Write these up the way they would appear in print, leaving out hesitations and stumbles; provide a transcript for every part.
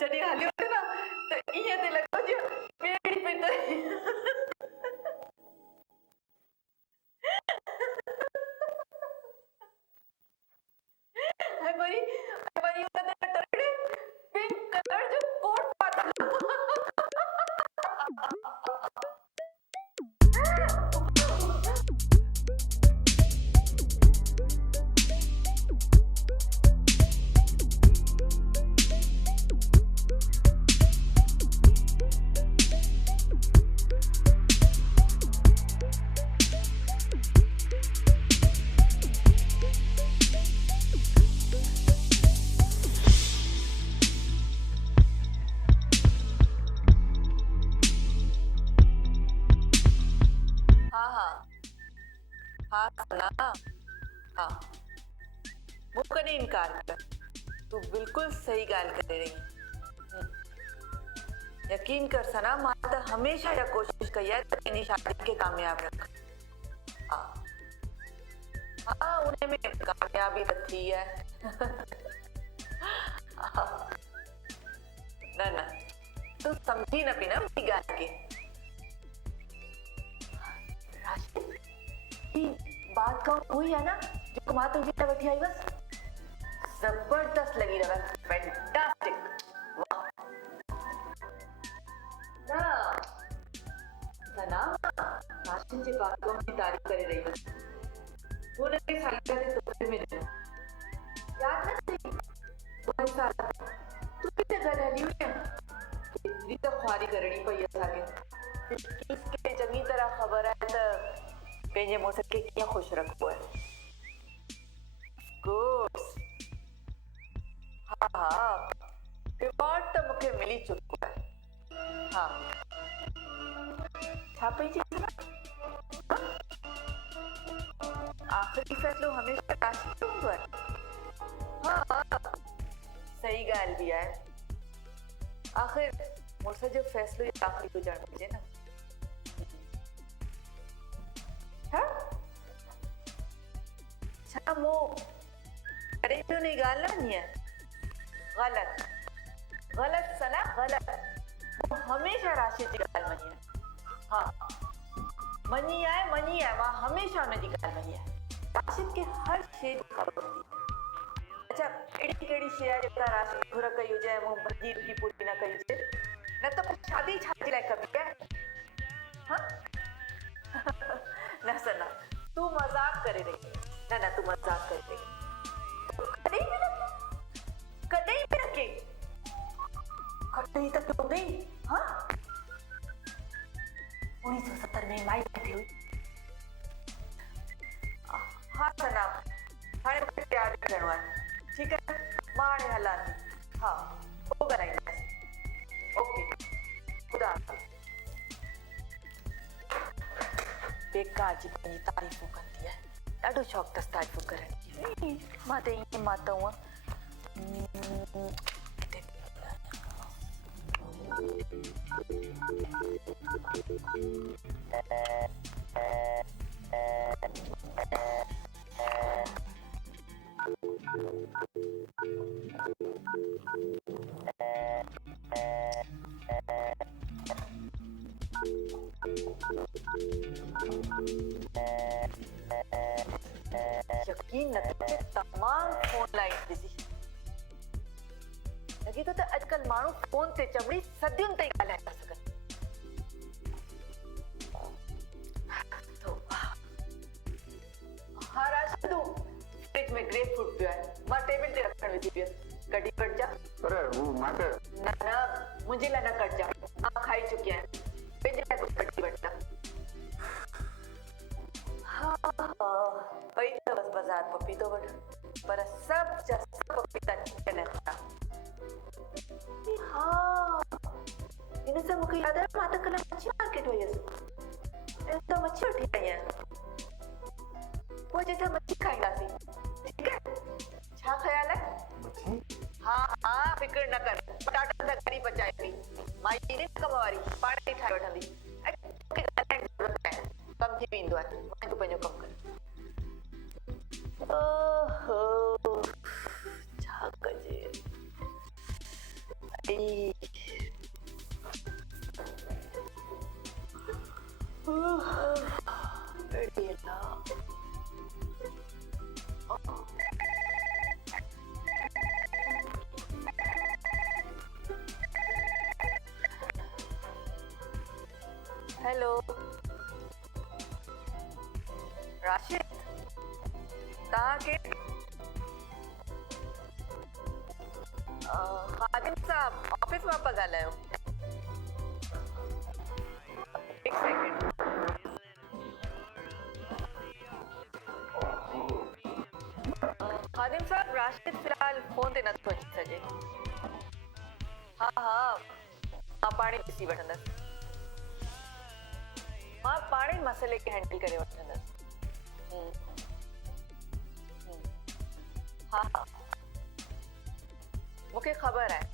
जॾहिं हलियो न त ईअं थी लॻो जो ॿेड़ी पई तरे। ऐं वरी हुन ते तरे पिंक कलर जो कोट पातल। हाँ सना, हाँ वो कॾहिं इनकार कर। तू बिल्कुल सही गाल करे रही है। यकीन कर सना, मां त हमेशा या कोशिश कई है त इन शादी के कामयाब रख। हाँ उन्हें में कामयाबी तो थी है। ना तू समझी न पी ना मुझी गाल के। बात कौन हुई है ना जो मां तुझे वठी आई बस जबरदस्त लगी रहा। फैंटास्टिक। वाह ना सना राशन जे बातों की तारीफ करे रही बस। वो ने सालिया दे तोहफे में दिया याद ना थी वो साल तू किथे घर हली हुई है। इतनी तो ख्वारी करनी पई असांखे। इसके चङी तरह ख़बर है त पंहिंजे मुड़ुस खे कीअं ख़ुशि रखबो है। कोर्स हाँ रिवॉर्ड तो मूंखे मिली चुको है। हाँ छा पई चई ना आखिरी फैसलो हमेशा राशि जो हूंदो है। हाँ सही ॻाल्हि भी है। आखिर मुड़ुस जो फैसलो ई आखिरी हुजणु घुरिजे न। छा मो कॾहिं बि उन ॻाल्हि न मञी आहे। गलत सना गलत। वो हमेशा राशि जी ॻाल्हि मञी आहे। हाँ मञी आहे मां हमेशा उन जी ॻाल्हि मञी आहे। राशिद खे हर शइ जी ख़बर हूंदी। अच्छा अहिड़ी कहिड़ी शइ आहे जेका राशिद घुर कई हुजे ऐं मूं भॼी रुकी पूरी न कई हुजे। न त पोइ शादी छाजे लाइ कबी आहे। हाँ न सना तू मजाक करे रही। न तू मजाक करे रही। कॾहिं भी न के कॾहिं तक हो गई। हाँ 1970 में माई बैठी हुई। हाँ सना हाणे मूंखे तयार थियणो आहे। ठीक है मां हाणे हलां थी। हाँ पोइ ॻाल्हाईंदासीं। ओके खुदा हाफ़िज़। बेकार जी पंहिंजी तारीफ़ूं कंदी आहे। ॾाढो शौक़ु अथसि तारीफ़ूं करण जी। मां त ईअं मां त हूअं यकीन न थे तमाम फोन लाइन बिजी लगे तो आजकल माण्हू फोन ते चवड़ी सदियुनि ताईं ॻाल्हाए था सघनि। हाँ राशिद तूं फ्रिज में ग्रेप फ्रूट पियो आहे मां टेबल ते रखण विधी पियसि। कढी कटजा। अरे वो मां त न मुंहिंजे लाइ न कटजा। मां खाई चुकी आहियां। पंहिंजे लाइ कुझु कढी वठंदा। वही तो बस बाजार पपीतो वठ पर सब जस पपीता चिकन था। हाँ इन से मुझे याद है मां त कल मच्छी मार्केट वई हुयसि। तो मच्छी वठी आई आहियां। वो जैसा मच्छी खाईंदासीं। ठीक है छा ख्याल है। मच्छी हाँ फिक्र न कर पटाटा त घरी पचाए पई माई ने कम वारी पाण ई ठाहे वठंदी। कम थी वेंदो आहे तूं पंहिंजो कमु कर। ओहो छा कजे ई बढ़िया। हेलो राशिद, तव्हां केरु? खादिम साहब ऑफिस मां पिया ॻाल्हायो? हिकु सेकेंड। खादिम साहब राशिद फिलहाल फोन ते नथो अची सघे। हा मां पाण ई ॾिसी वठंदसि। मां पाण ई मसइले खे हैंडल करे वठंदसि। हा मूंखे ख़बर आहे।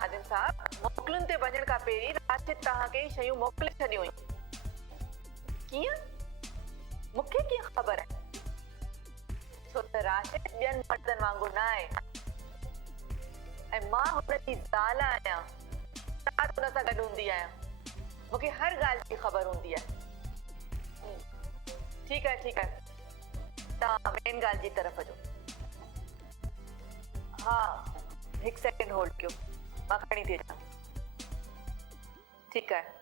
खादिम साहब मोकलुनि ते वञण खां पहिरीं राशिद तव्हांखे शयूं मोकिले छॾियूं हुयूं। कीअं? मूंखे कीअं ख़बर आहे? छो त राशिद ॿियनि मर्दनि वांगुरु न आहे ऐं मां हुन जी ज़ाल आहियां। राति हुन सां गॾु हूंदी आहियां। मूंखे हर ॻाल्हि जी ख़बर हूंदी आहे। ठीकु आहे तव्हां मेन ॻाल्हि जी तरफ़ जो। हा हिकु सेकेंड होल्ड कयो, मां खणी थी अचां। ठीकु आहे।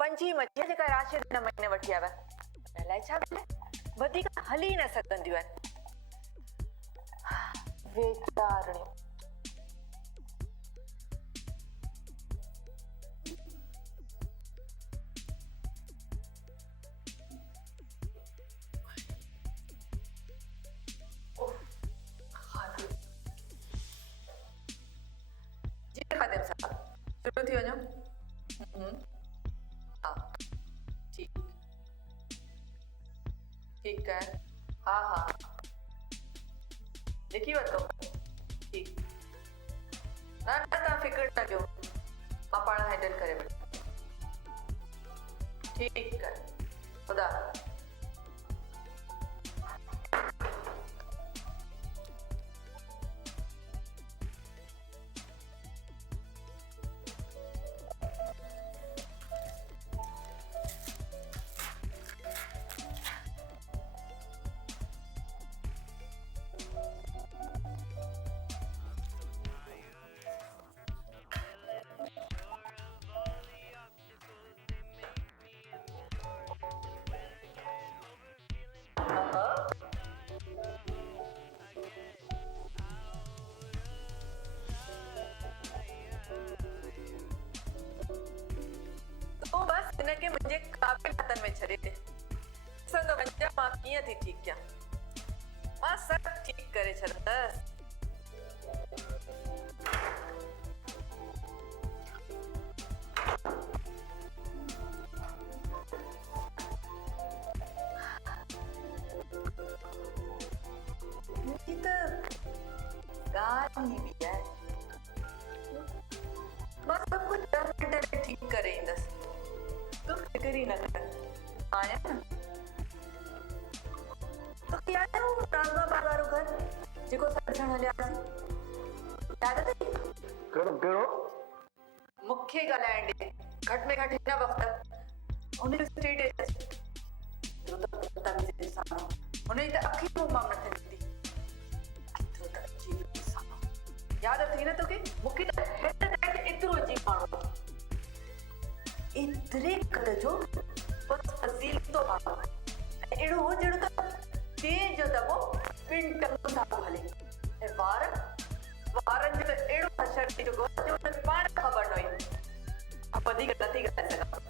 पंजी मच्छी जेका राशिद हिन महीने वठी आया अलाए छा वधीक हली न सघंदियूं आहिनि। वेचारियूं। जी खादिम साहब शुरू थी वञो। ठीक है। हाँ लिखी वठो। ठीक ना तव्हां फिक्र न कयो, मां पाण हैंडल करे वठंदमि। ठीक है खुदा। हिनखे मुंहिंजे क़ाबिल हथनि में छॾे ॾे। ॾिसंदो वञा मां कीअं थी ठीकु कयां। मां सभु ठीकु करे छॾंदसि। मुंहिंजी त ॻाल्हि ई बि आहे। मां सभु कुझु 10 मिंट में ठीकु करे ईंदसि। तूं फिक्र ही न कर। आया न तो याद है वो नाज़माबाद वारो घर जेको सॾण हलियासीं? याद अथई? कहिड़ो? मूंखे ॻाल्हाइण ॾे घटि में घटि हिन वक़्तु। हुन जो स्टेटस हुन जी त अखियूं मुंहुं मां न थींदी। याद अथई न तोखे? मूंखे त एतिरो अजीब माण्हू एतिरे कद जो बस फज़ीलतो माण्हू अहिड़ो हो जहिड़ो त तेज जो दॿो ॿिनि टंगुनि सां पियो हले ऐं वारनि जो त अहिड़ो हशर थी चुको जो हुनखे पाण ख़बर न हुई। वधीक नथी ॻाल्हाए सघां।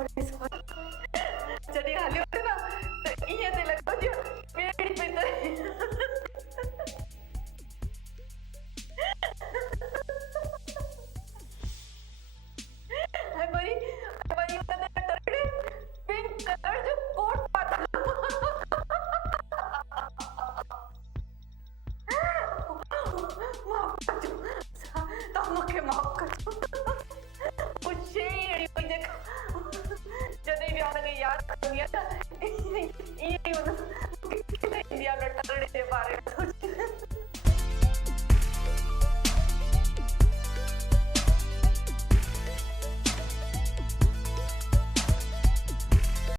सॉरी जॾहिं हलियो त न त ईअं ते लॻो जीअं ॿेड़ी पई तरे ऐं वरी हुन ते टरड़े पिंक कलर जो कोट पातल माफ़ कजो तव्हां मूंखे माफ़ कजो